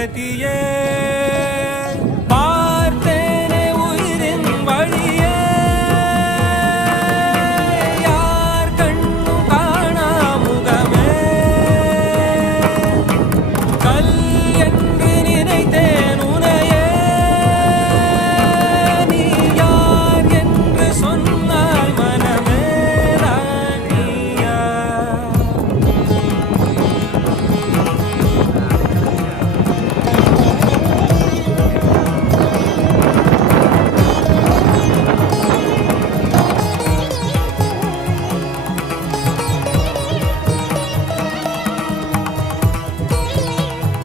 கதியே பார்த்தேனே உயிரின் வழியே யார் கண்ணும் காணா முகமே கல் என்று நினைத்தேன்